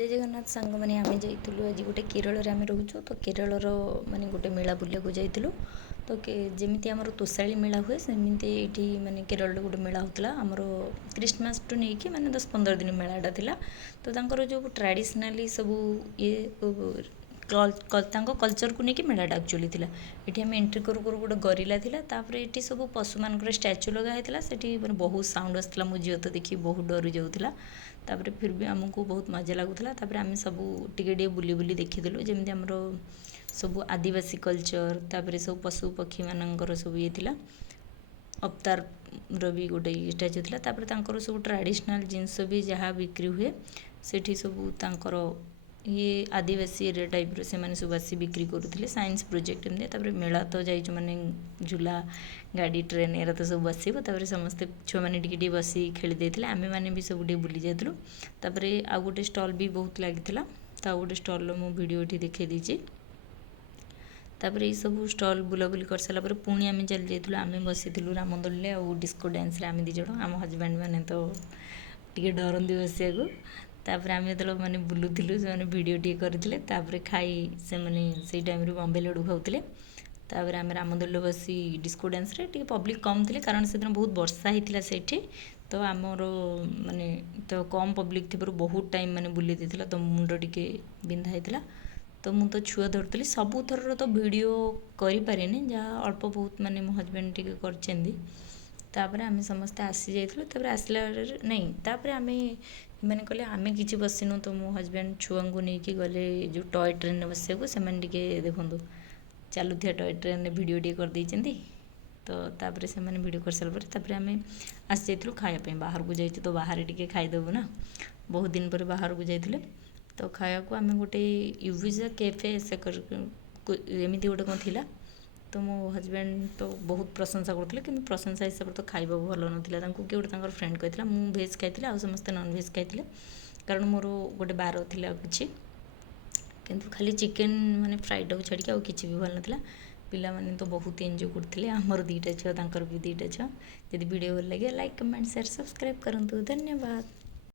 जय जगन्नाथ सांग मैंने आम जाइलु आज गोटे केरल आम रोचु तो केरल माने गोटे मेला बुलिया जाइलु तो जमी आम तोषाली मेला हुए सेमती ये माने केरल गोटे मेला होता आमर क्रिसमस टू नहीं कि माने 10-15 दिन मेलाटा थिला तो तांकर जो ट्रेडिशनाली सब ये कल्चर को लेकिन मेलाटा एक्चुअली थिला ये आम एंट्री करू करू गोटे गरिला थिला तापर ये सब पशु मान स्टाच्यू लगा होता से बहुत साउंड आसला मो झील तो देखिए बहुत डरी जाऊला तापर फिर भी आमको बहुत मजा लगुला तापर आम सब टे बुली बुली देखीदेलु जमी आमर सब आदिवासी कल्चर तापर सब पशु पक्षी मानकर सब ये थिला अवतार भी गोटे स्टाच्यू थिला तापर तांकर सब ट्रेडिशनल जिनस भी जहाँ बिक्री हुए सेठी सब तांकर ये आदिवासी एरिया टाइप से मैंने सब आसी बिक्री करुले साइंस प्रोजेक्ट एमती तापर मेला तो जाइए मैंने झूला गाड़ी ट्रेन एरा तो सब बसब तापर समस्ते छुआ मैंने टी बसी खेली आम मैंने भी सब बुली जाइलु तापर आउ गोटे स्टल भी बहुत लगी तो गोटे स्टल मो वीडियो ये देखी देती तापर ये सब स्टल बुलाबुली कर सारापर पुणी आम चली जाइलु आम बसी रामदोली आउ डिस्को डांस आम दिज आम हजबैंड मैंने तो टे डरती बसिया को तापर आम जो मैंने बुलूलु से मैंने वीडियो टी करते खाई से मैंने से टाइम बॉम्बे लड्डू खाऊले तापर आम रामदोल बसी डिस्को डांस टे पब्लिक कम थे कारण से दिन बहुत वर्षा होता से तो आमर माने तो कम पब्लिक थी बहुत टाइम मैंने बुले देता तो मुंड टे बिंधा होता तो मुझे तो छुआ धरती सबू थर तो वीडियो करें जहाँ अल्प बहुत माने मो हजबैंड टे कर आम समस्ते आसी जाइलु आसला नहीं तापर आम मैंने कहले आम कि बसिनु तो मो हजबैंड छुआ को लेकिन गले जो टॉय ट्रेन बसिया से देखूँ चलुथिया टॉय ट्रेन वीडियो टे कर तो तापर से मैंने वीडियो कर सारापर तापर आम आसी जाइलु खायापी बाहर को जाइए तो बाहर टे खाईदेबू ना बहुत दिन पर बाहर को जाइए तो खाया को आम गोटे यूविजा कैफे से एमती गोटे कौन थी तो मो हजबैंड तो बहुत प्रशंसा करते कि प्रशंसा हिसाब से तो खाइबा भल नाला कि गोटे फ्रेंड कहला मुझे भेज खाई आउ समस्ते नॉन भेज खाई कारण मोर गोटे बार था कि किंतु खाली चिकेन माने फ्राइड को छाड़ी आउ कि भी भल नाला पिला माने तो बहुत एंजॉय करते आमर दुईटा छुआ भी दुईटा छुआ जब वीडियो भल लगे लाइक कमेंट शेयर सब्सक्राइब करूँ धन्यवाद।